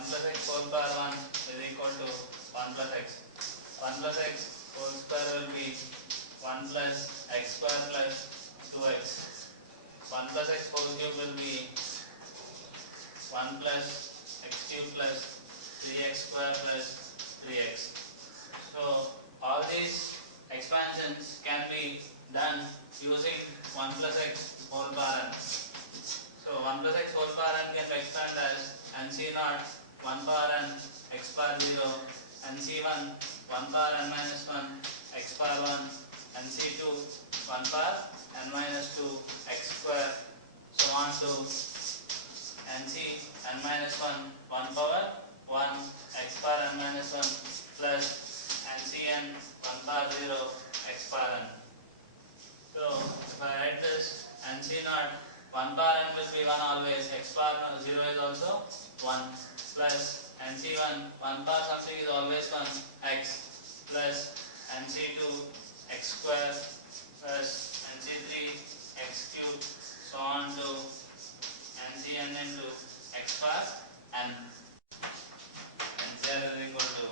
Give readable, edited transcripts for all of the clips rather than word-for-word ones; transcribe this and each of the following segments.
1 plus x whole power 1 is equal to 1 plus x. 1 plus x whole square will be 1 plus x square plus 2x. 1 plus x whole cube will be 1 plus x cube plus 3x square plus 3x. So all these expansions can be done using 1 plus x whole power n. So 1 plus x whole power n can be expanded as nc naught 1 power n x power 0, nc1 1 power n minus 1 x power 1, nc2 1 power n minus 2 x square, so on to nc n minus 1 1 power 1 x power n minus 1 plus ncn 1 power 0 x power n. So if I write this, nc naught 1 power n will be 1 always, x power 0 is also 1, plus nc1 1 power something is always 1 x, plus nc2 x square plus nc3 x cube, so on to ncn into x power n. ncn is equal to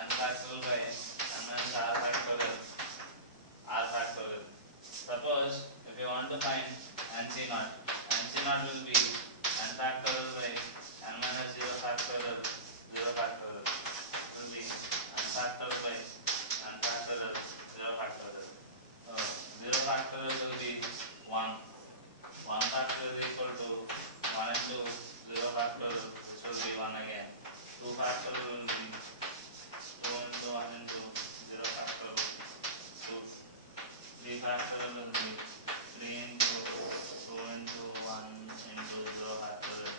n factorial by n minus r factorial, r factorial. Suppose if you want to find nc naught will be n factorial by n minus 0 factorial, 0 factorial will be n factorial by n factorial, 0 factorial. So 0 factorial will be 1. 1 factorial is equal to 1 into 0 factorial, this will be 1 again. 2 factorial will be 2 into 1 into 0 factorial, 2. 3 factorial will be 3 into 2 into 1 into 0 factorial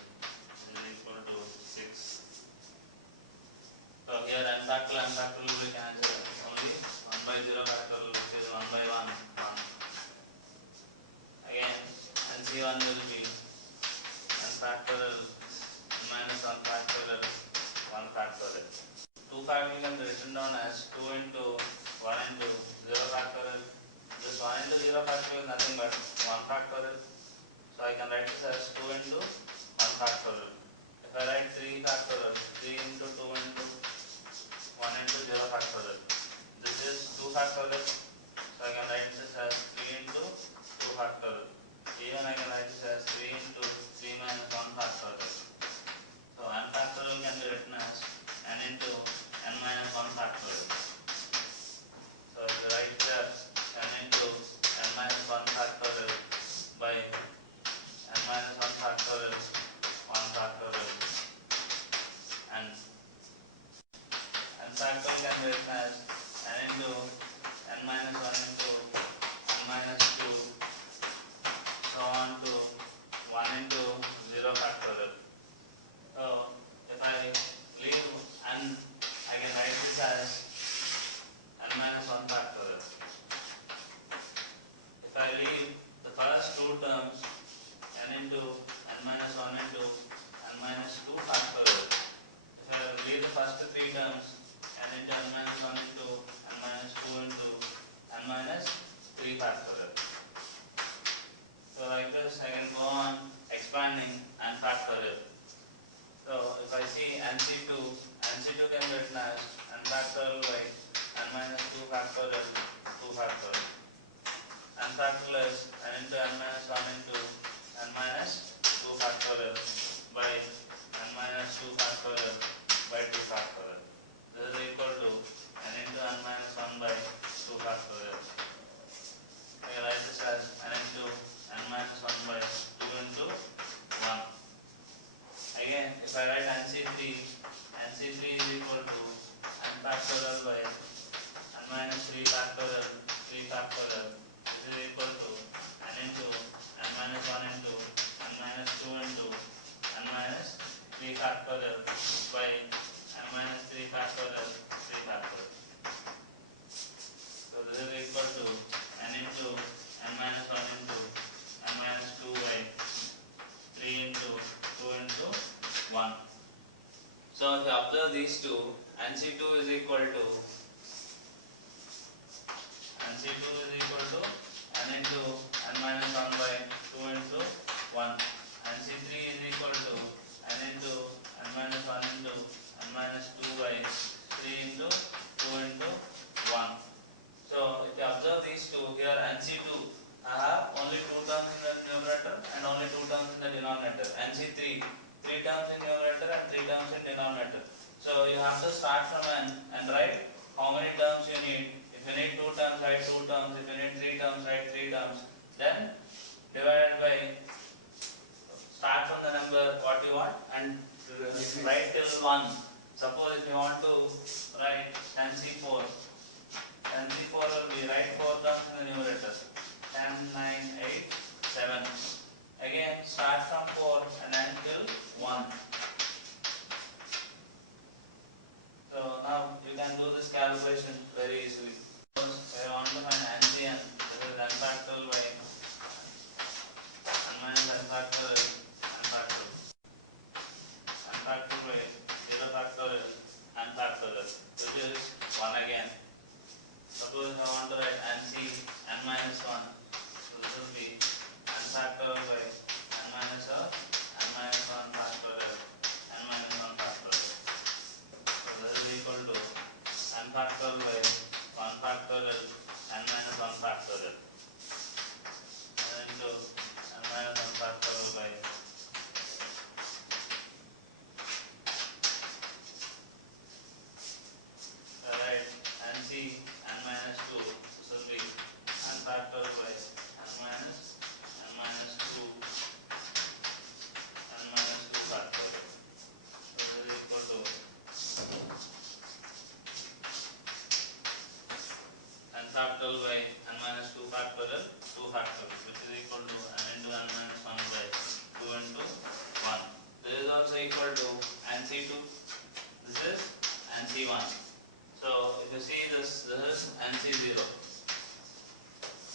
is equal to 6. So here n factorial will be cancelled. Only 1 by 0 factorial, which is 1 by 1, 1. Again, nc1 will be n factorial minus 1 factorial, 1 factorial. 2 factorial can be written down as 2 into 1 into 0 factorial. This 1 into 0 factorial is nothing but 1 factorial. So I can write this as 2 into 1 factorial. If I write 3 factorial, 3 into 2 into 1 into 0 factorial. This is 2 factorial. So I can write this as 3 into 2 factorial. Even I can write this as 3 into 3 minus 1 factorial. So n factorial can be written as n into n minus 1 factorial. So if you write here n into n minus 1 factorial by n minus 1 factorial, 1 factorial, and n factorial can be written as n into n minus 1 into n minus 2, so on to 1 into 0 factorial. So if I leave n, I can write this as n minus 1 factorial. If I leave the first two terms, n into n minus 1 into n minus 2 factorial. If I leave the first three terms, n into n minus 1 into n minus 2 into n minus 3 factorial. So like this I can go on expanding n factorial. So if I see nc2 can be written as n factorial by n minus 2 factorial, 2 factorial. N factorial is n into n minus 1 into n minus 2 factorial by n minus 2 factorial by 2 factorial. This is equal to n into n minus 1 by 2 factorial. I can write this as n into n minus 1 by 2 into 1. Again, if I write nc3 is equal to n factorial by n minus 3 factorial, 3 factorial. This is equal to n into n minus 1 into n minus 2 into n minus 3 factorial by n minus 3 factorial, 3 factorial. So this is equal to n into n minus 1 into n minus 2 by 3 into 2 into 1. So if you observe these two, nc2 is equal to n into n minus 1 by 2 into 1. nc3 is equal to n into n minus 1 into denominator. NC3, 3 terms in numerator and 3 terms in denominator. So you have to start from n and write how many terms you need. If you need 2 terms, write 2 terms. If you need 3 terms, write 3 terms. Then divided by, start from the number what you want and write till 1. Suppose if you want to write NC4, NC4 will be write 4 terms in the numerator. 10, 9, 8, 7. Again start from 4 and end till 1. So now you can do this calculation very easily. We want to find NCN. This is n factorial by n minus n factorial n factorial. N factorial by 0 factorial n factorial, which is 1 again. Suppose I want to write NC n minus 1. So this will be n factorial by n minus 1 factorial n minus 1 factorial. So this is equal to n factorial by 1 factorial n minus 1 factorial into n minus 1 factorial by NC n minus 2. This will be n factorial by n minus 2 factorial. So this is equal to n factorial by n minus 2 factorial, which is equal to n into n minus 1 by 2 into 1. This is also equal to NC2. This is NC1. So if you see this is NC0.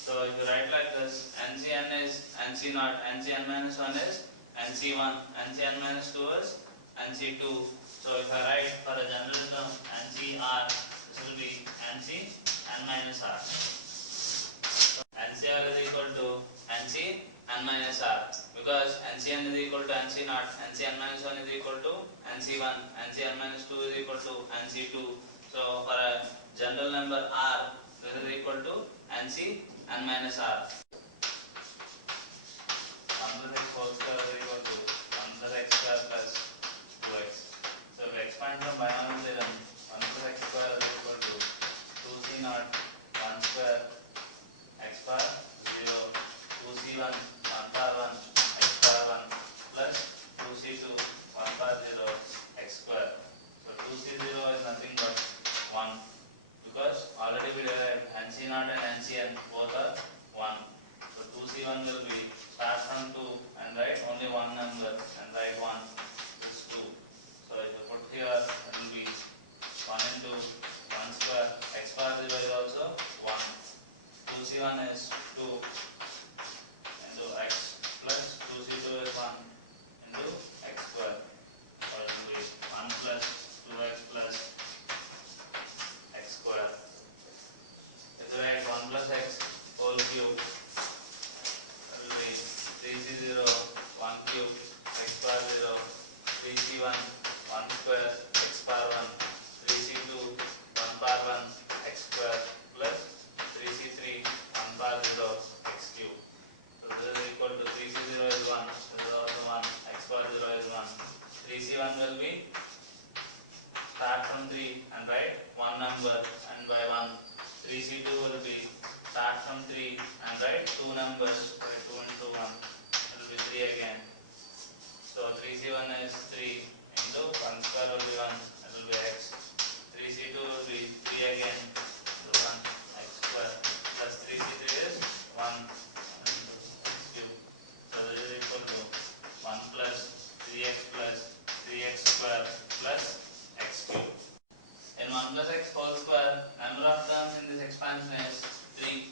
So if you write like this, NCN is NC0, NCN minus 1 is NC1, NCN minus 2 is NC2. So if I write for a general term NCR, this will be NCN minus R. NCR is equal to NCN minus R because NCN is equal to NC0, NCN minus 1 is equal to NC1, NCN minus 2 is equal to NC2. So for a general number R, this is equal to NCN minus R. 1 plus x whole square is equal to 1 plus x square plus 2x. So if we expand from binomial theorem, 1 plus x square is equal to 2c naught 1 square x bar 0, 2c1 1 bar 1 x bar 1 plus 2c2 1 bar 0 x square. So 2c0 is nothing but 1 because already we derived NC0 and NCN both are 1. So 2c1 will be start from 2 and write only one number and write 1 is 2. So if you put here it will be 1 into 1 square x bar 0 is also 1. 2c1 is 2 into x plus 2c2 is 1 into x square. So it will be 1 plus 2x plus x square. If you write 1 plus x whole cube, that will be 3c0 1 cube x bar 0, 3c1 1 square x bar 1, 3c2 1 bar 1 x square plus 3c3 1 bar 0 x cube. So this is equal to 3c0 is 1, this is also 1, x bar 0 is 1. 3c1 will be start from 3 and write one number and by 1. 3c2 will be start from 3 and write two numbers by 2 into 1. It will be 3 again. So 3c1 is 3 into 1 square will be 1, it will be x. 3c2 will be 3 again, so 1 x square plus 3c3 is 1 into x cube. So this is equal to 1 plus 3x plus 3x square plus x cube. In 1 plus x whole square, number of terms in this expansion is 3.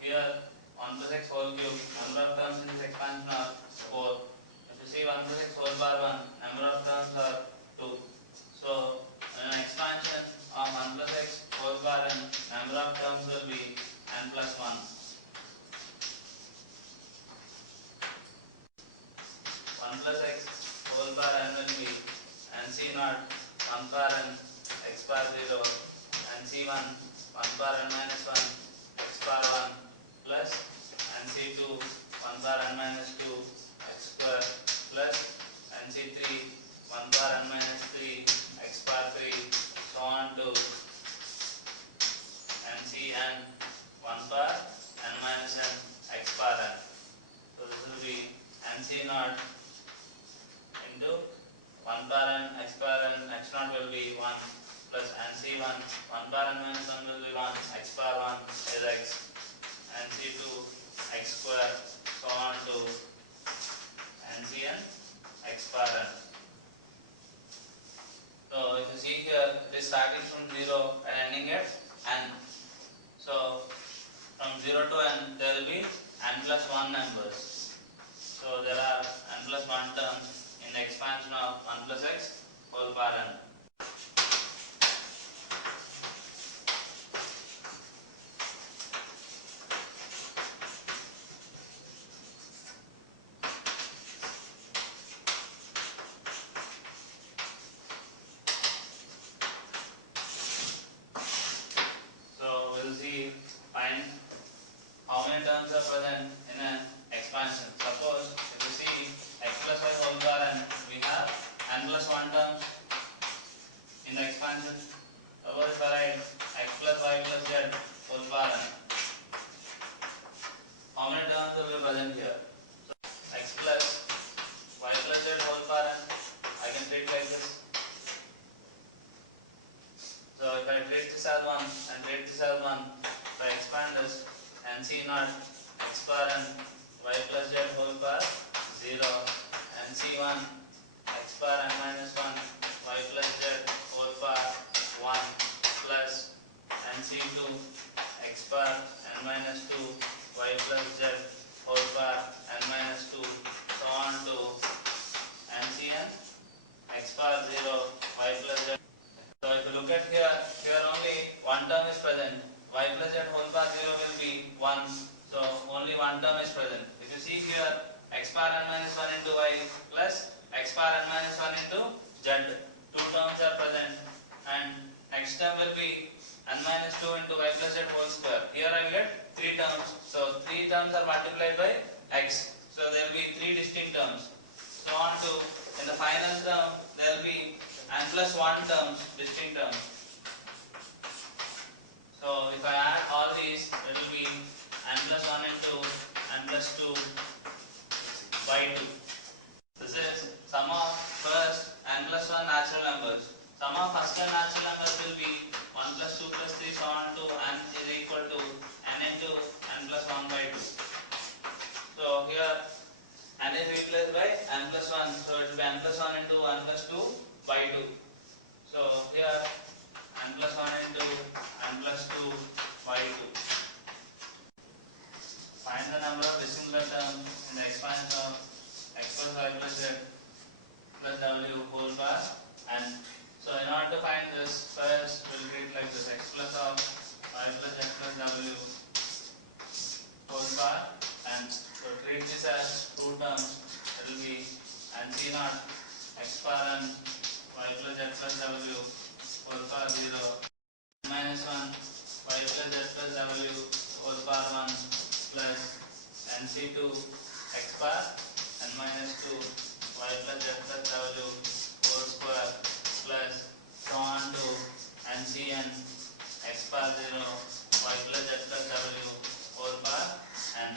Here 1 plus x whole cube, number of terms in this expansion are 4. If you see 1 plus x whole bar 1, number of terms are 2. So in an expansion of 1 plus x whole bar n, number of terms will be n plus 1. 1 plus x whole bar n will be nc0 1 bar n x bar 0, nc1 1 bar n minus 1 x bar 1 plus nc2 1 bar n minus 2 x square square plus nc3 1 power n minus 3 x power 3 so on to ncn 1 power n minus n x power n. So this will be nc naught into 1 power n x power n x naught will be 1 plus nc1 1 power n minus 1 will be 1 x power 1 is x, nc2 x square so on to ncn x power n. So if you see here it is starting from 0 and ending at n. So from 0 to n there will be n plus 1 numbers. So there are n plus 1 terms in the expansion of 1 plus x whole power n. So we'll see find how many terms are present in an expansion. Suppose if you see x plus y whole power n, we have n plus 1 terms in the expansion. Suppose if I write x plus y plus z whole power n, how many terms will be present here? So x plus y plus z whole power n, I can treat like this. So if I treat this as 1 and treat this as 1, if I expand this nc naught x power n y plus z whole power 0 nc1 x power n minus 1 y plus z whole power 1 plus nc2 x power n minus 2 y plus z whole power n minus 2 so on to ncn x power 0 y plus z. So if you look at here, here only one term is present. Y plus z whole power 0 will be 1. So only one term is present. If you see here, x power n minus 1 into y plus x power n minus 1 into z. Two terms are present. And next term will be n minus 2 into y plus z whole square. Here I will get 3 terms. So 3 terms are multiplied by x. So there will be 3 distinct terms. So on to, in the final term, there will be n plus 1 terms, distinct terms. So if I add all these, it will be n plus 1 into n plus 2 by 2. This is sum of first n plus 1 natural numbers. Sum of first n natural numbers will be 1 plus 2 plus 3 so on to n is equal to n into n plus 1 by 2. So here n is replaced by n plus 1. So it will be n plus 1 into n plus 2 by 2. So here n plus 1 into n plus 2 by 2. Find the number of dissimilar terms in the expansion of x plus y plus z plus w whole power n. So in order to find this, first we will treat like this: x plus of y plus z plus w whole power n. So treat this as two terms. It will be nc naught x power n y plus z plus w whole power 0 minus 1 y plus z plus w whole power 1 plus nc2 x power n minus 2 y plus z plus w whole square plus so on to ncn x power 0 y plus z plus w whole power n.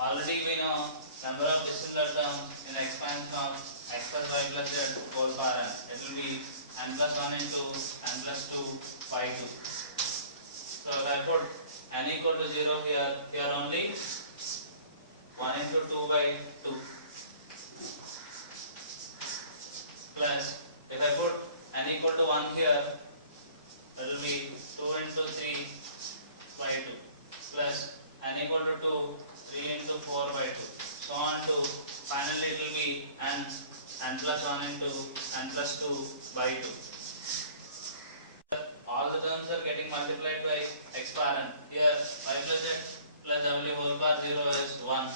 Already we know number of dissimilar terms in expansion of x plus y plus z whole power n. It will be n plus 1 into n plus 2 by 2. So if I put n equal to 0 here, here only 1 into 2 by 2 plus if I put n equal to 1 here, it will be 2 into 3 by 2 plus n equal to 2, 3 into 4 by 2. So on to finally it will be n plus 1 into n plus 2 by 2. All the terms are getting multiplied by x power n. Here y plus z plus w whole power 0 is 1.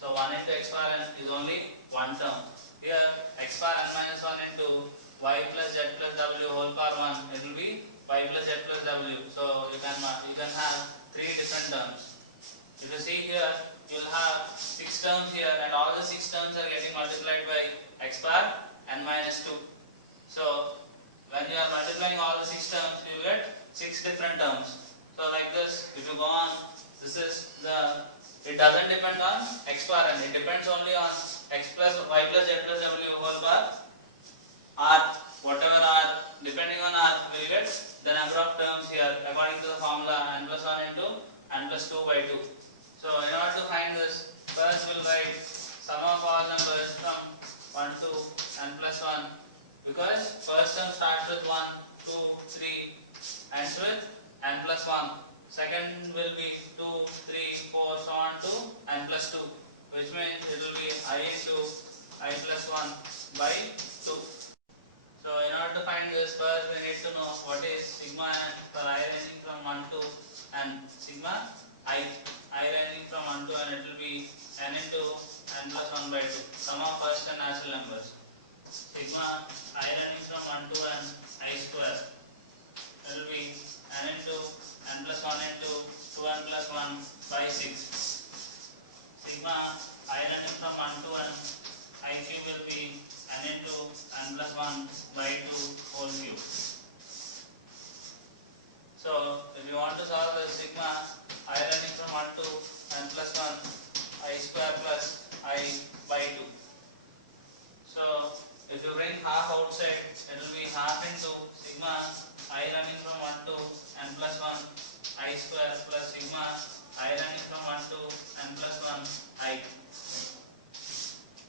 So 1 into x power n is only one term. Here x power n minus 1 into y plus z plus w whole power 1, it will be y plus z plus w. So you can have three different terms. If you see here, you will have 6 terms here, and all the 6 terms are getting multiplied by x power n minus 2. So when you are multiplying all the 6 terms, you will get 6 different terms. So like this, if you go on, this is the, it doesn't depend on x power n, it depends only on x plus y plus z plus w whole power r, whatever r, depending on r, we will get the number of terms here according to the formula n plus 1 into n plus 2 by 2. So in order to find this, first we will write sum of all numbers from 1 to n plus 1, because first term starts with 1, 2, 3, ends with n plus 1. Second will be 2, 3, 4, so on to n plus 2, which means it will be I into I plus 1 by 2. So in order to find this, first we need to know what is sigma n for I ranging from 1 to n. Sigma I ranging from 1 to n, it will be n into n plus 1 by 2, sum of first and natural numbers. Sigma I running from 1 to n I square, it will be n into n plus 1 into 2n plus 1 by 6. Sigma I running from 1 to n I cube will be n into n plus 1 by 2 whole cube. So if you want to solve the sigma I running from 1 to n plus 1 I square plus I by 2. So if you bring half outside, it will be half into sigma I running from 1 to n plus 1 I square plus sigma I running from 1 to n plus 1 I.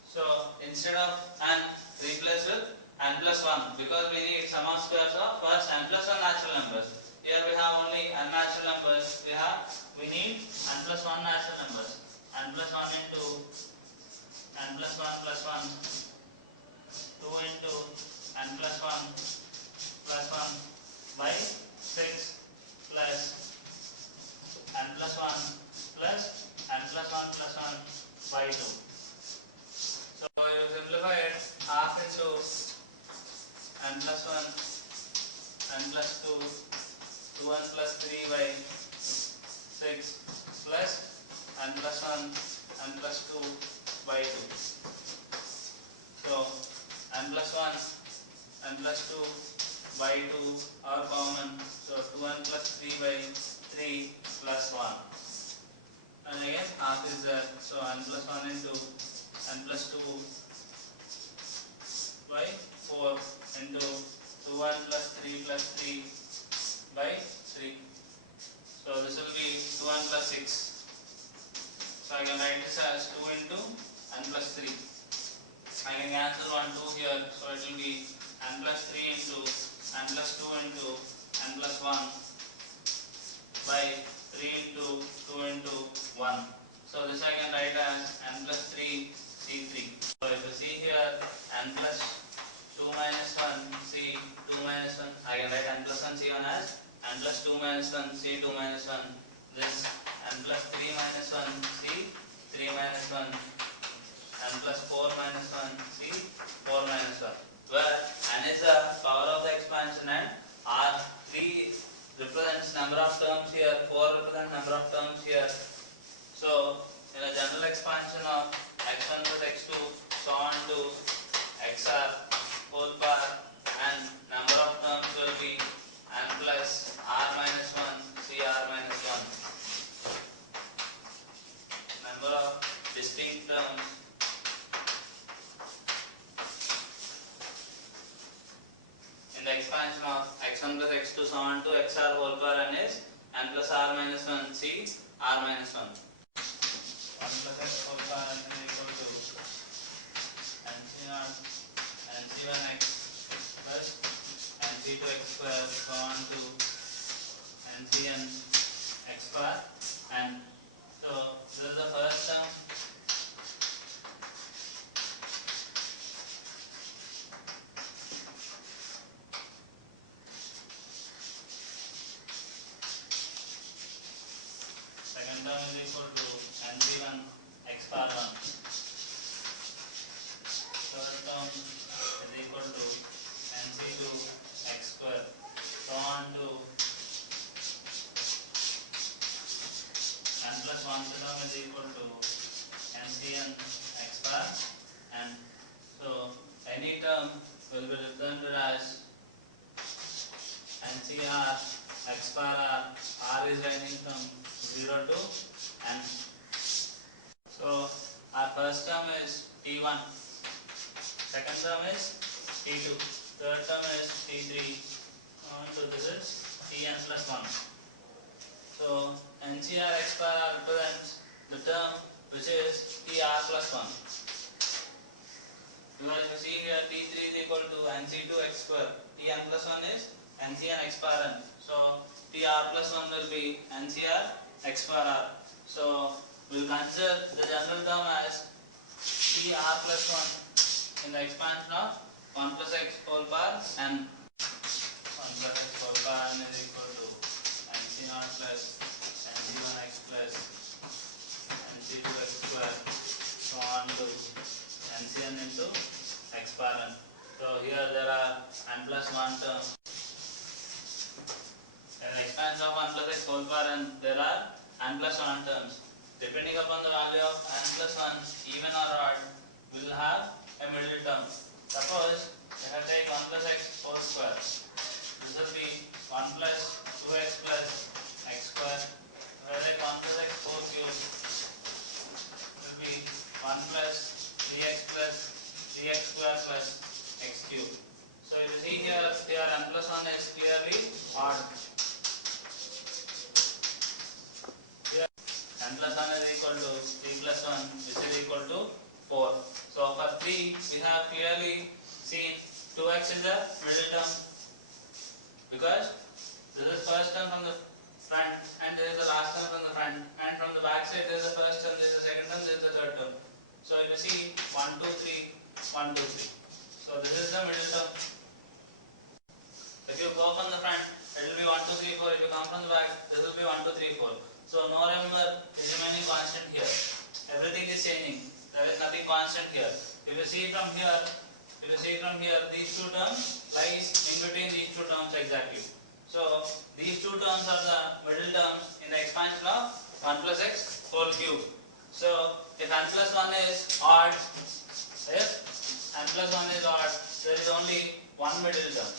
So instead of n, replace with n plus 1, because we need sum of squares of first n plus 1 natural numbers. Here we have only n natural numbers, we need n plus 1 natural numbers. N plus 1 into n plus 1 plus 1, 2 into n plus 1 plus 1 by 6 plus n plus 1 plus n plus 1 plus 1 by 2. So you simplify it, half into n plus 1 n plus 2 2n plus 3 by 6 plus n plus 1 n plus 2 by 2. So n plus 1 n plus 2 by 2 are common, so 2n plus 3 by 3 plus 1, and again half is there, so n plus 1 into n plus 2 by 4 into 2n plus 3 plus 3 by 3. So this will be 2n plus 6. So I can write this as 2 into n plus 3. I can cancel 1 2 here, so it will be n plus 3 into n plus 2 into n plus 1 by 3 into 2 into 1. So this I can write as n plus 3 C3. So if you see here, n plus 2 minus 1 C 2 minus 1, I can write n plus 1 C1 as n plus 2 minus 1 C2 minus 1. This n plus 3 minus 1 C 3 minus 1, n plus 4 minus 1 C 4 minus 1, where n is the power of the expansion and R3 represents number of terms here, 4 represents number of terms here. So in a general expansion of x1 plus x2 so on to xr whole power, and number of terms will be n plus r minus 1 cr minus 1. Number of distinct terms in the expansion of x1 plus x2 so on to xr whole power n is n plus r minus 1 c r minus 1. 1 plus x whole power n is equal to nc0 nc1x plus nc2x square so on to ncn x power n. So this is the first term. Second term is equal to nc1 x power 1. Third term is equal to nc2 x square so on to n plus 1 term is equal to NCN x bar n. So any term will be represented as NCR x bar r is ranging from 0 to n. So our first term is T1, second term is T2, third term is T3, so this is Tn plus 1. So NCR x bar r represents the term which is Tr plus 1. Because you see here T3 is equal to NC2 x square, Tn plus 1 is NCN x bar n. So Tr plus 1 will be NCR x bar r. So we will consider the general term as Tr plus 1 in the expansion of 1 plus x whole power n. 1 plus x whole power n is equal to NC0 plus NC1x plus NC2x square so on to NCn into x bar n. So here there are n plus 1 terms. In the expansion of 1 plus x whole power n, there are n plus 1 terms. Depending upon the value of n plus 1, even or odd, we will have a middle term. Suppose if I take 1 plus x whole square, this will be 1 plus 2x plus x square. If I take 1 plus x whole cube, it will be 1 plus 3x plus 3x square plus x cube. So if you see here n plus 1 is clearly odd. N plus 1 is equal to 3 plus 1 which is equal to 4. So for 3 we have clearly seen 2x is the middle term because this is first term from the front and this is the last term from the front, and from the back side this is the first term, this is the second term, this is the third term. So if you see 1, 2, 3, 1, 2, 3. So this is the middle term. If you go from the front, it will be 1, 2, 3, 4. If you come from the back, this will be 1, 2, 3, 4. So no number is remaining constant here. Everything is changing. There is nothing constant here. If you see from here, these two terms lies in between these two terms exactly. So these two terms are the middle terms in the expansion of 1 plus x whole cube. So if n plus 1 is odd, there is only one middle term.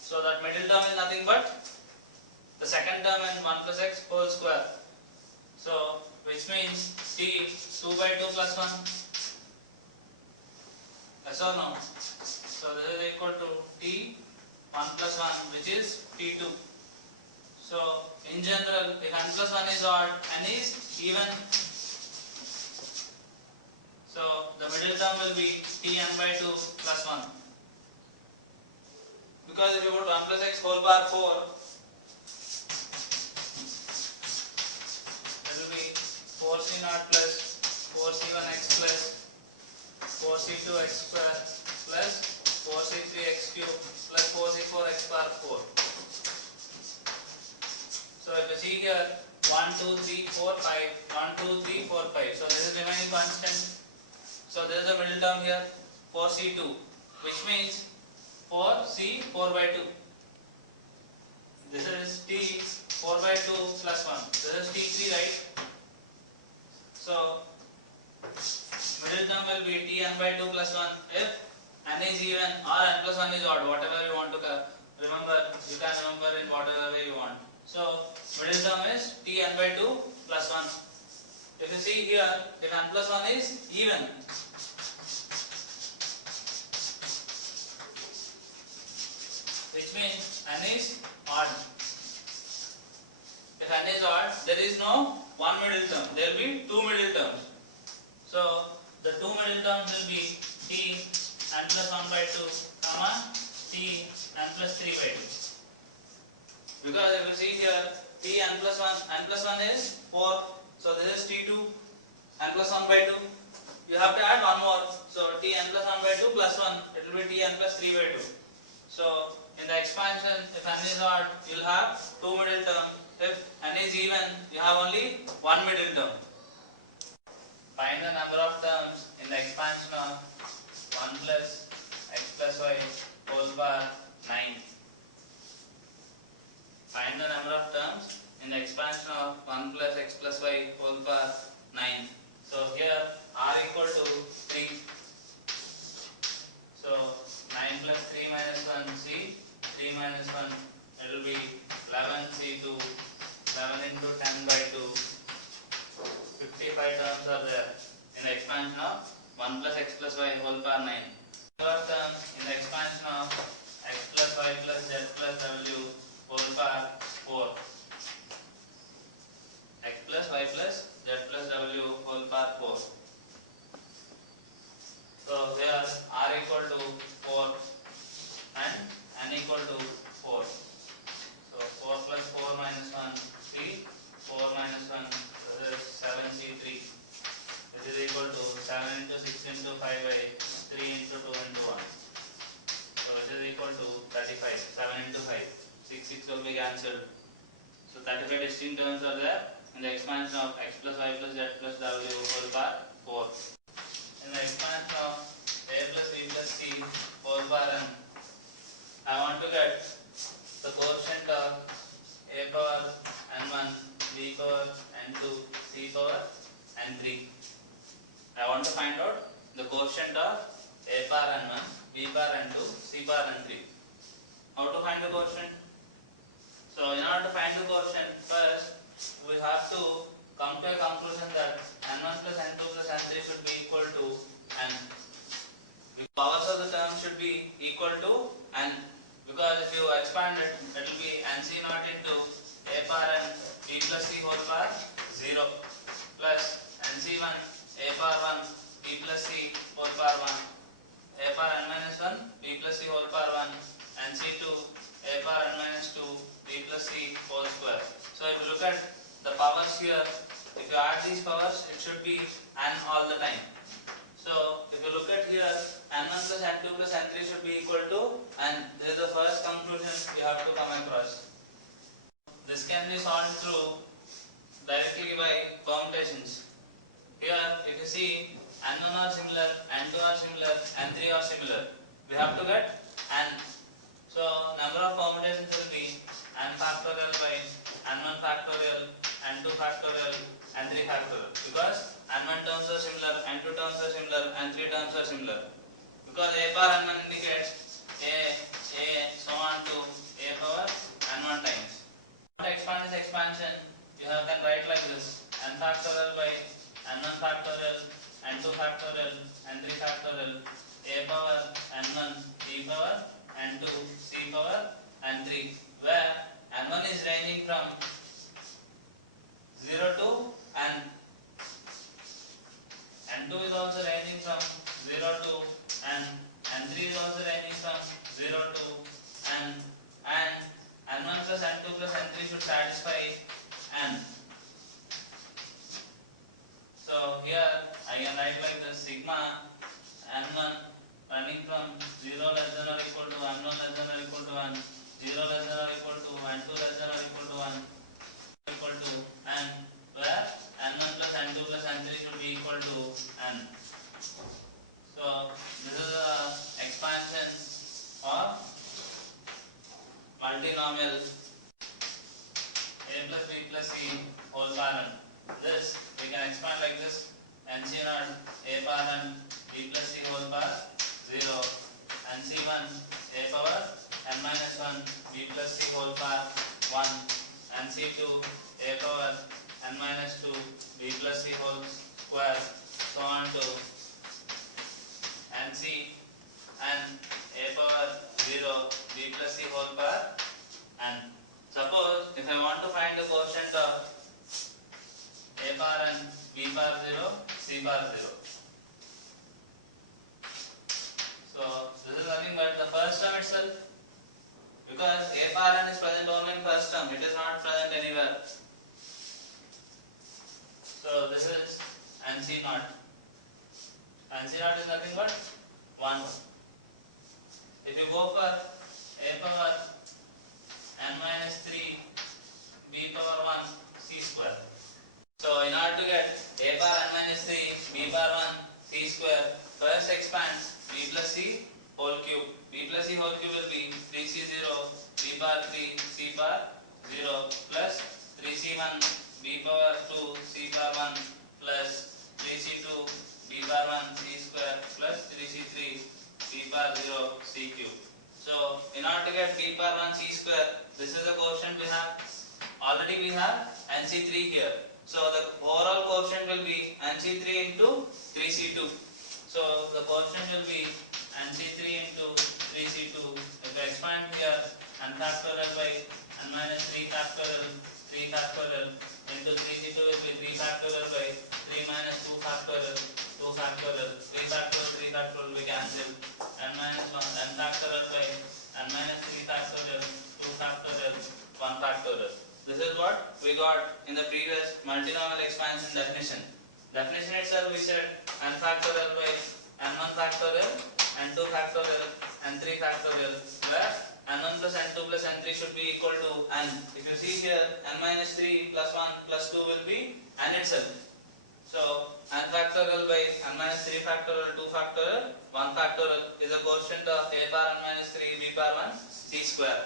So that middle term is nothing but the second term in 1 plus x whole square. So which means t 2 by 2 plus 1. Yes or no? So this is equal to t 1 plus 1 which is t2. So in general if n plus 1 is odd, n is even. So the middle term will be tn by 2 plus 1. Because if you put 1 plus x whole power 4, it will be 4c0 plus 4c1x plus 4c2x square plus 4c3x cube plus 4c4x power 4. So if you see here 1, 2, 3, 4, 5, 1, 2, 3, 4, 5. So this is remaining constant. So this is the middle term here 4c2, which means 4c 4 by 2. This is t 4 by 2 plus 1. This is t3, right? So middle term will be tn by 2 plus 1 if n is even or n plus 1 is odd, whatever you want to remember, you can remember in whatever way you want. So middle term is tn by 2 plus 1. If you see here, if n plus 1 is even, which means n is odd. If n is odd, there is no one middle term, there will be two middle terms. So the two middle terms will be t n plus 1 by 2 comma t n plus 3 by 2. Because if you see here t n plus 1 is 4, so this is t2 n plus 1 by 2. You have to add one more, so t n plus 1 by 2 plus 1, it will be t n plus 3 by 2. So in the expansion, if n is odd, you will have two middle terms. If n is even, you have only one middle term. Find the number of terms in the expansion of 1 plus x plus y whole power 9. Find the number of terms in the expansion of 25 terms are there in the expansion of 1 plus x plus y whole power 9. Number of terms in the expansion of x plus y plus z plus w whole power 4. X plus y plus z plus w whole power 4. So here r equal to 4 and n equal to 4. So 4 plus 4 minus 1 3, 4 minus 1 is 7c3, which is equal to 7 into 6 into 5 by 3 into 2 into 1. So which is equal to 35. 7 into 5. 6 will be cancelled. So 35 distinct terms are there in the expansion of x plus y plus z plus w whole power 4. In the expansion of a plus b plus c whole power n, I want to get the quotient of a power n1, b power n2, c power n3. I want to find out the quotient of a power n1, b power n2, c power n3. How to find the quotient? So in order to find the quotient, first we have to come to a conclusion that n1 plus n2 plus n3 should be equal to n. The powers of the term should be equal to n, because if you expand it, it will be nc naught into a power n b plus c whole power 0 plus nc1 a power 1 b plus c whole power 1 a power n minus 1 b plus c whole power 1 nc2 a power n minus 2 b plus c whole square. So if you look at the powers here, if you add these powers, it should be n all the time. So if you look at here, n1 plus n2 plus n3 should be equal to n. This is the first conclusion you have to come across. This can be solved through directly by permutations. Here, if you see n1 are similar, n2 are similar, n3 are similar, we have to get n. So number of permutations will be n factorial by n1 factorial, n2 factorial, n3 factorial, because n1 terms are similar, n2 terms are similar, n3 terms are similar. Because a power n1 indicates a so on to a power n1 times. To expand this expansion, you have can write like this: n factorial by n1 factorial, n2 factorial, n3 factorial, a power n1, b power n2, c power n3, where n1 is ranging from 0 to n. n2 is also ranging from 0 to n. n3 is also ranging from 0 to n. And n1 plus n2 plus n3 should satisfy n. So here I can write like this: sigma n1 running from 0 less than or equal to n1 less than or equal to n, 0 less than or equal to n2 less than or equal to 1 equal to n, where n1 plus n2 plus n3 should be equal to n. So this is the expansion of multinomial a plus b plus c whole power n. This we can expand like this: nc naught a power n b plus c whole power 0, nc1 a power n minus 1 b plus c whole power 1, nc2 a power n minus 2 b plus c whole square, so on to nc n a power 0 b plus c whole power n. Suppose if I want to find the quotient of a power n, b power 0, c power 0. So this is nothing but the first term itself, because a power n is present only in first term, it is not present anywhere. So this is nc naught. nc naught is nothing but 1. If you go for a power n minus 3 b power 1 c square. So in order to get a power n minus 3 b power 1 c square, first expand b plus c whole cube. B plus c whole cube will be 3c0 b power 3 c power 0 plus 3c1 b power 2 c power 1 plus 3c2 b power 1 c square plus 3c3 b power 0 c cube. So in order to get b power 1 c square, this is the quotient we have. Already we have nc3 here. So the overall quotient will be NC3 into 3C2. So the quotient will be NC3 into 3C2. If I expand here, n factorial by n minus 3 factorial into 3C2 will be 3 factorial by 3 minus 2 factorial, 3 factorial will be cancelled, n minus 1, n factorial by n minus 3 factorial, 2 factorial, 1 factorial. This is what we got in the previous multinomial expansion definition. Definition itself we said n factorial by n1 factorial, n2 factorial, n3 factorial, where n1 plus n2 plus n3 should be equal to n. If you see here, n minus 3 plus 1 plus 2 will be n itself. So n factorial by n minus 3 factorial, 2 factorial, 1 factorial is a quotient of a power n minus 3 b power 1 c square.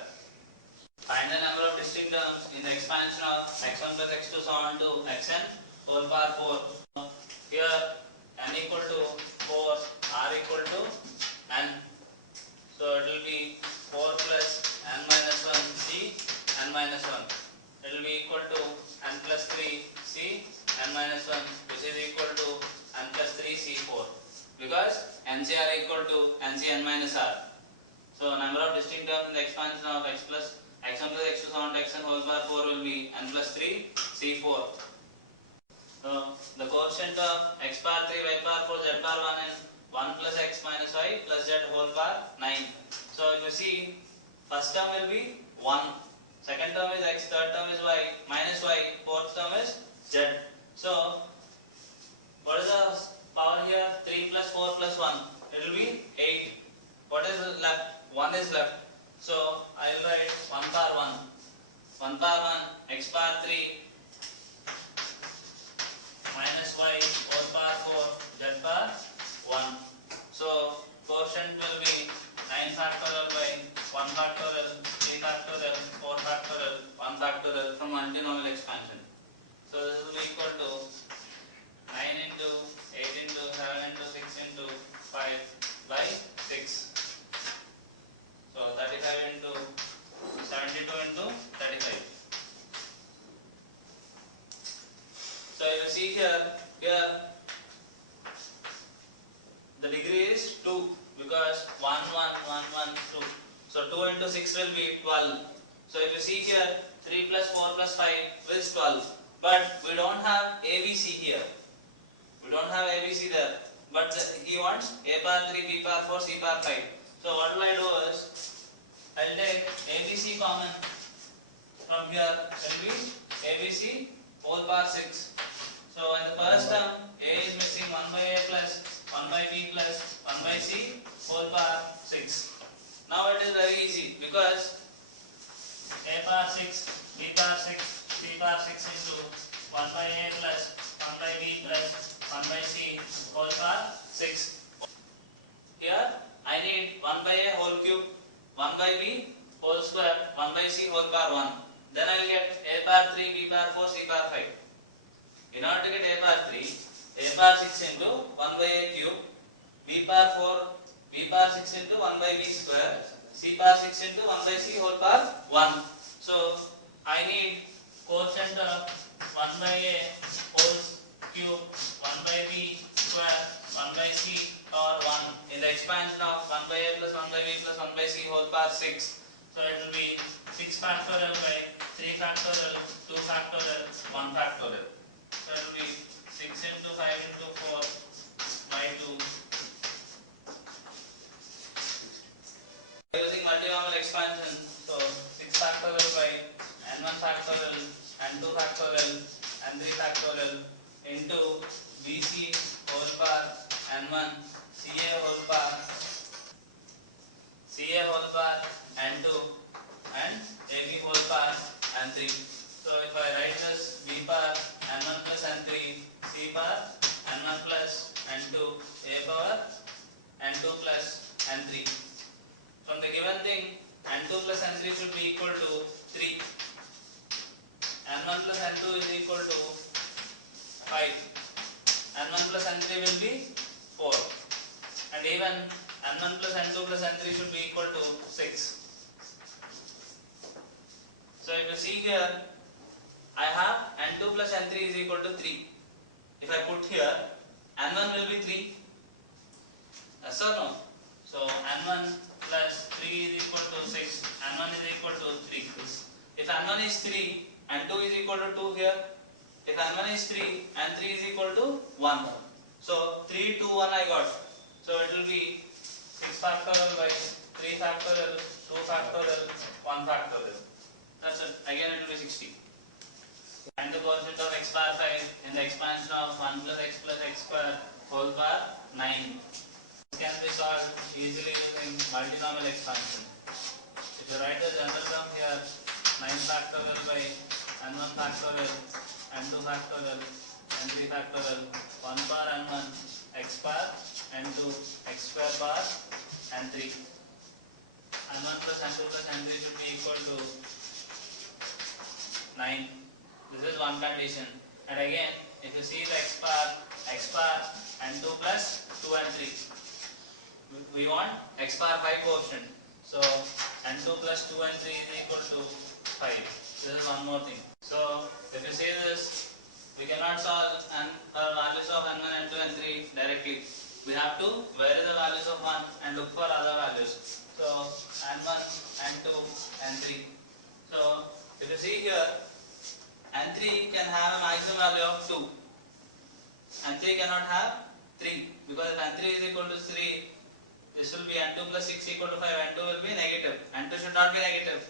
Find the number of distinct terms in the expansion of x1 plus x2 so on to xn whole power 4. Here n equal to 4, r equal to n. So it will be 4 plus n minus 1 c n minus 1. It will be equal to n plus 3 c n minus 1, which is equal to n plus 3 c4, because nc are equal to nc n minus r. So number of distinct terms in the expansion of x1 plus x2 so on to xn whole power 4 will be n plus 3 c4. So the quotient of x power 3 y power 4 z power 1 and 1 plus x minus y plus z whole power 9. So if you see, first term will be 1, second term is x, third term is y, minus y, fourth term is z. So what is the power here? 3 plus 4 plus 1, it will be 8. What is left? 1 is left. So I will write 1 power 1 power 1 x power 3 minus y whole power 4 z power 1. So quotient will be 9 factorial by 1 factorial, 3 factorial, 4 factorial, 1 factorial from multinomial expansion. So this will be equal to 9 into 8 into 7 into 6 into 5 by 6. So 35 into 72 into 35. So you see here the degree is 2, because 1, 1, 1, 1, 2. So 2 into 6 will be 12. So if you see here, 3 plus 4 plus 5 is 12. But we don't have ABC here. We don't have ABC there. But he wants a power 3, b power 4, c power 5. So what will I do is, I will take ABC common from here. It will be ABC whole power 6. So in the first term, a is missing, 1 by a plus 1 by b plus 1 by c whole power 6. Now it is very easy, because a power 6, b power 6, c power 6 into 1 by a plus 1 by b plus 1 by c whole power 6. Here I need 1 by a whole cube, 1 by b whole square, 1 by c whole power 1. Then I will get a power 3, b power 4, c power 5. In order to get a power 3, a power 6 into 1 by a cube, b power 4, b power 6 into 1 by b square, c power 6 into 1 by c whole power 1. So I need quotient of 1 by a whole cube, 1 by b square, 1 by c power 1 in the expansion of 1 by a plus 1 by b plus 1 by c whole power 6. So it will be 6 factorial by 3 factorial, 2 factorial, 1 factorial. So it will be 6 into 5 into 4 by 2. Using multinomial expansion, so 6 factorial by n1 factorial, n2 factorial, n3 factorial into bc whole power n1, ca whole power n2 and ab whole power n3. So if I write this, b power n1 plus n3, c power n1 plus n2, a power n2 plus n3. From the given thing, n2 plus n3 should be equal to 3. n1 plus n2 is equal to 5. n1 plus n3 will be 4. And even n1 plus n2 plus n3 should be equal to 6. So if you see here, I have n2 plus n3 is equal to 3. If I put here, n1 will be 3. Yes or no? So n1 plus 3 is equal to 6. n1 is equal to 3. If n1 is 3, n2 is equal to 2 here. If n1 is 3, n3 is equal to 1. So 3, 2, 1 I got. So it will be 6 factorial by 3 factorial, 2 factorial, 1 factorial. That's it. Again it will be 60. Find the quotient of x power 5 in the expansion of 1 plus x square whole power 9. This can be solved easily using multinomial expansion. If you write the general term here, 9 factorial by n1 factorial, n2 factorial, n3 factorial, 1 power n1, x power, n2, x square power, n3. n1 plus n2 plus n3 should be equal to 9. This is one condition. And again, if you see the x power, n2 plus 2 and 3. We want x power 5 quotient. So n2 plus 2 and 3 is equal to 5. This is one more thing. So if you see this, we cannot solve values of n1, n2 and 3 directly. We have to vary the values of 1 and look for other values. So n1, n2 and 3. So if you see here, n3 can have a maximum value of 2. n3 cannot have 3 because if n3 is equal to 3, this will be n2 plus 6 equal to 5. n2 will be negative. n2 should not be negative.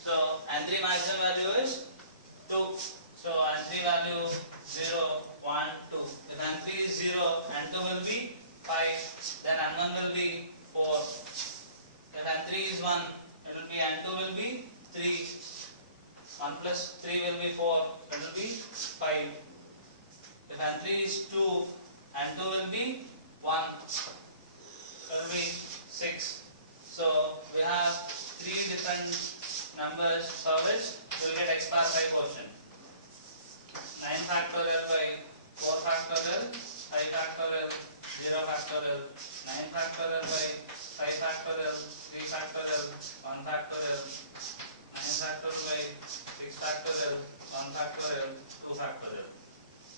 So n3 maximum value is 2. So n3 value 0, 1, 2. If n3 is 0, n2 will be 5. Then n1 will be 4. If n3 is 1, it will be n2 will be 3. 1 plus 3 will be 4. It will be 5. If n3 is 2, n2 will be 1. It will be 6. So we have 3 different numbers for which we will get x power 5 quotient. 9 factorial by 4 factorial, 5 factorial, 0 factorial, 9 factorial by 5 factorial, 3 factorial, 1 factorial, 9 factorial by 6 factorial, 1 factorial, 2 factorial.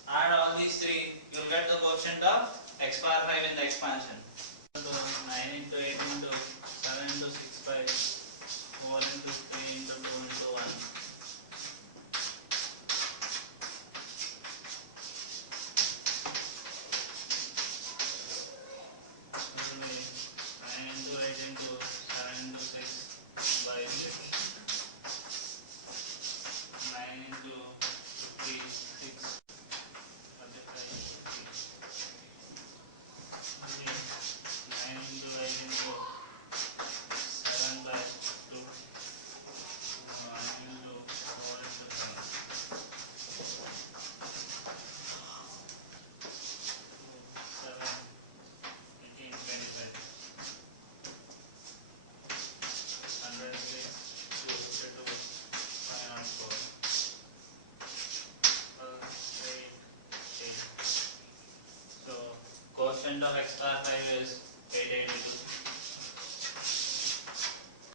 Add all these 3, you will get the quotient of x power 5 in the expansion. 9 into 8 into 7 into 6 by 4 into 3 into 2 into 1. This will be 9 into 8 into 7 into 6 by 6. 9 into 56 multiply 50. 9 into 8 into 7 by 2. 9 into 4 into 7. 7, 18, 25. 106, 252, 504. 12, 8, 8. So quotient of x power 5 is